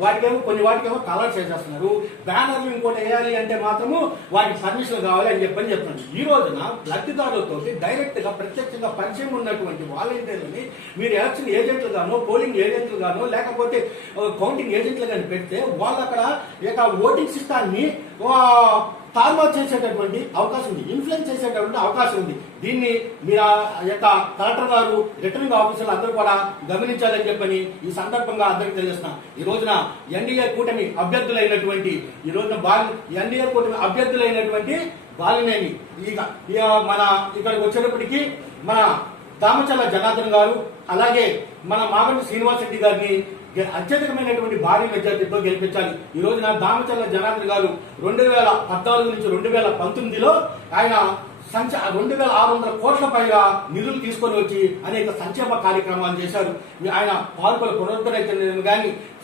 వాటికేమో కొన్ని వాటికేమో కలర్ చేసేస్తున్నారు. బ్యానర్లు ఇంకోటి వేయాలి అంటే మాత్రము వాటికి పర్మిషన్ కావాలి అని చెప్తున్నాను. ఈ రోజున లబ్ధిదారులతో డైరెక్ట్ గా ప్రత్యక్షంగా పరిచయం ఉన్నటువంటి వాలంటీర్లని మీరు ఎలక్షన్ ఏజెంట్లు గానో, పోలింగ్ ఏజెంట్లు గానో, లేకపోతే కౌంటింగ్ ఏజెంట్లు గాని పెడితే వాళ్ళు అక్కడ ఓటింగ్ సిస్టాన్ని తారుమారు చేసేటటువంటి అవకాశం ఉంది, ఇన్ఫ్లుయెన్స్ చేసేటటువంటి అవకాశం ఉంది. దీన్ని మీరు కలెక్టర్ గారు, రిటర్నింగ్ ఆఫీసర్లు అందరూ కూడా గమనించాలని చెప్పని ఈ సందర్భంగా అందరికీ తెలియజేస్తున్నా. ఈ రోజున ఎన్డీఏ కూటమి అభ్యర్థులైనటువంటి బాలినేని మన ఇక్కడికి వచ్చేటప్పటికి మన దామచర్ల జనార్దన్ గారు, అలాగే మన మాగంటి శ్రీనివాస్ రెడ్డి గారిని అత్యధికమైనటువంటి భారీ మెజార్టీతో గెలిపించాలి. ఈ రోజున దామచర్ల జనార్దన్ గారు 2014 నుంచి 2019లో ఆయన 2600 కోట్ల పైగా నిధులు తీసుకొని వచ్చి అనేక సంక్షేమ కార్యక్రమాలు చేశారు. ఆయన పార్కుల పునరుద్ధరణ కానీ,